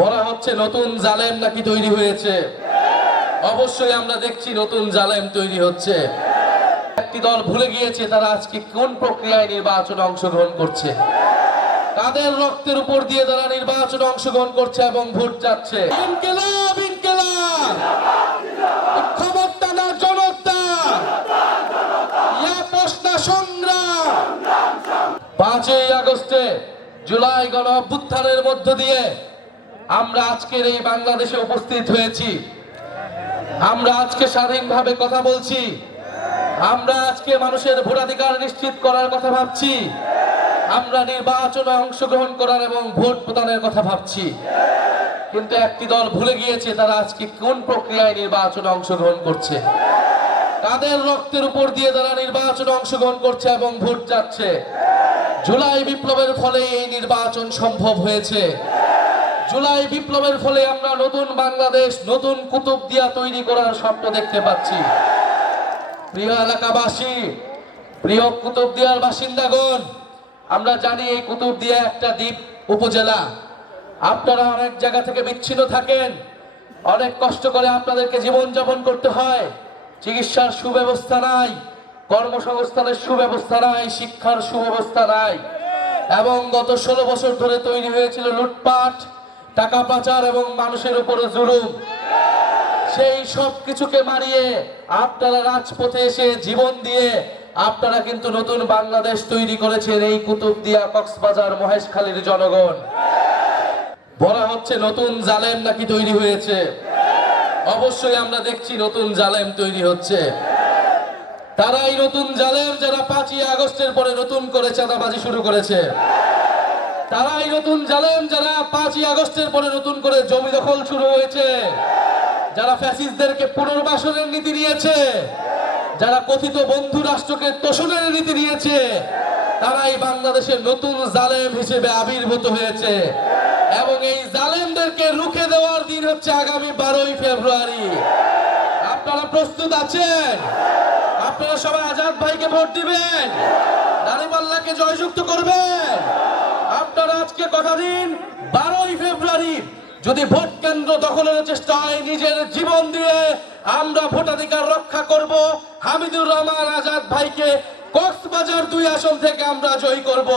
বলা হচ্ছে নতুন জালেম নাকি তৈরি হয়েছে। অবশ্যই আমরা দেখছি নতুন জালেম তৈরি হচ্ছে। একটি দল ভুলে গিয়েছে তারা আজকে কোন প্রক্রিয়ায় নির্বাচনে অংশগ্রহণ করছে। তাদের রক্তের উপর দিয়ে তারা নির্বাচনে অংশগ্রহণ করছে এবং ভোট যাচ্ছে। ইনকিলাব ইনকিলাব, ক্ষমতা না জনতা, ইয়া প্রশ্ন সংগ্রাম। 5ই আগস্টে জুলাই গণ অভ্যুত্থানের মধ্য দিয়ে আমরা আজকের এই বাংলাদেশে উপস্থিত হয়েছি। আমরা আজকে স্বাধীনভাবে কথা বলছি। আমরা আজকে মানুষের ভোটাধিকার নিশ্চিত করার কথা ভাবছি। আমরা নির্বাচনে অংশগ্রহণ করার এবং ভোট প্রদানের কথা ভাবছি। কিন্তু একটি দল ভুলে গিয়েছে তারা আজকে কোন প্রক্রিয়ায় নির্বাচনে অংশগ্রহণ করছে। তাদের রক্তের উপর দিয়ে তারা নির্বাচনে অংশগ্রহণ করছে এবং ভোট যাচ্ছে। জুলাই বিপ্লবের ফলে এই নির্বাচন সম্ভব হয়েছে। জুলাই বিপ্লবের ফলে আমরা নতুন বাংলাদেশ, নতুন কুতুবদিয়া তৈরি করার স্বপ্ন দেখতে পাচ্ছি। প্রিয় এলাকাবাসী, প্রিয় কুতুবদিয়ার বাসিন্দাগণ, আমরা জানি এই কুতুবদিয়া একটা দ্বীপ উপজেলা। আপনারা অনেক জায়গা থেকে বিচ্ছিন্ন থাকেন, অনেক কষ্ট করে আপনাদেরকে জীবনযাপন করতে হয়। চিকিৎসার সুব্যবস্থা নাই, কর্মসংস্থানের সুব্যবস্থা নাই, শিক্ষার সুব্যবস্থা নাই। এবং গত 16 বছর ধরে তৈরি হয়েছিল লুটপাট, টাকা পাচার এবং মানুষের উপরে জুলুম। সেই সব কিছুকে মারিয়ে আপনারা রাজপথে এসে জীবন দিয়ে আপনারা কিন্তু নতুন বাংলাদেশ তৈরি করেছেন এই কুতুবদিয়া, কক্সবাজার, মহেশখালীর জনগণ। বলা হচ্ছে নতুন জালেম নাকি তৈরি হয়েছে। অবশ্যই আমরা দেখছি নতুন জালেম তৈরি হচ্ছে। তারাই নতুন জালেম যারা 5ই আগস্টের পরে নতুন করে চাঁদাবাজি শুরু করেছে। তারাই নতুন জালেম যারা 5ই আগস্টের পরে নতুন করে জমি দখল শুরু হয়েছে। যারা ফ্যাসিস্টদেরকে পুনর্বাসনের নীতি নিয়েছে, যারা কথিত বন্ধু রাষ্ট্রকে তোষণের নীতি নিয়েছে, তারাই বাংলাদেশের নতুন জালেম হিসেবে আবির্ভূত হয়েছে। এবং এই জালেমদেরকে রুখে দেওয়ার দিন হচ্ছে আগামী 12ই ফেব্রুয়ারি। আপনারা প্রস্তুত আছেন? আপনারা সবাই আজাদ ভাইকে ভোট দিবেন, দাঁড়িপাল্লাকে জয়যুক্ত করবেন। আপনারা আজকে কথা দিন, 12ই ফেব্রুয়ারি যদি ভোট কেন্দ্র দখলের চেষ্টা হয়, নিজের জীবন দিয়ে আমরা ভোটাধিকার রক্ষা করব। হামিদুর রহমান আজাদ ভাইকে কক্সবাজার 2 আসন থেকে আমরা জয়ী করব।